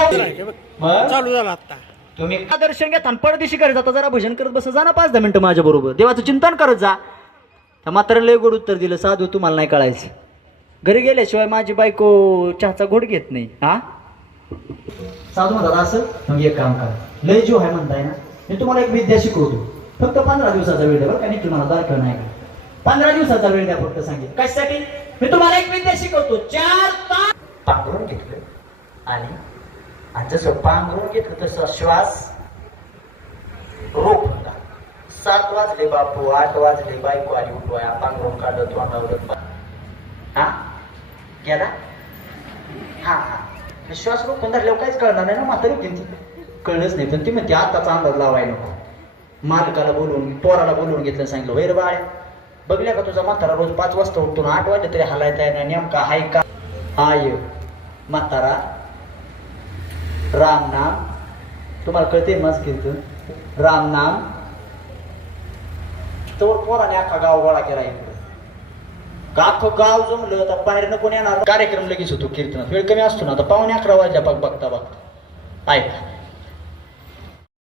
चालू झाला आता. तुम्ही दर्शन घ्या आणि परदेशी करत जाता जरा भजन करत बसा जा ना पाच दहा मिनिटं माझ्या बरोबर. देवाचं चिंतन करत जा. त्या मात्र लय गोड उत्तर दिलं साधू तुम्हाला नाही कळायचं. घरी गेल्याशिवाय माझी बायको चहाचा घोट घेत नाही हा? साधू म्हणतात असं? मग एक काम करा. लय जीव आहे म्हणताय ना मी तुम्हाला एक विद्या शिकवतो. फक्त पंधरा दिवसाचा वेळ द्या बरं का नाही तुम्हाला दाखव नाही का? पंधरा दिवसाचा वेळ द्या फक्त सांगेल कशासाठी? मी तुम्हाला एक विद्या शिकवतो. चार तास पांघरून घेतलं आणि आणि जसं पांघरून घेतलं तसं श्वास रोख होता सात वाजले बापू आठ वाजले बायको आली उठवाय पांघरून काढत तोंडावर हा? गेला? हा हा. श्वास रोखून धरल्यावर काहीच कळणार नाही ना म्हातारी होती कळलंच नाही पण ती म्हणते आताचा अंदाज लावाय नको. मालकाला बोलवून पोराला बोलवून घेतलं सांगितलं वैर बाळ बघल्या का तुझा म्हातारा रोज पाच वाजता उठतो ना आठ वाजले तरी हलायचा आहे ना नेमका हाय का? हाय म्हातारा राम नाम. तुम्हाला कळते मस्त कीर्तन? राम नाम. तर पोराने अख्खा गाव गोळा केला इकडे. अख्खं गाव जमलं तर बाहेर कोणी येणार कार्यक्रम लगेच होतो कीर्तनात. वेळ कमी असतो ना आता पावणे अकरा वाजल्या बघ बघता बघता. ऐका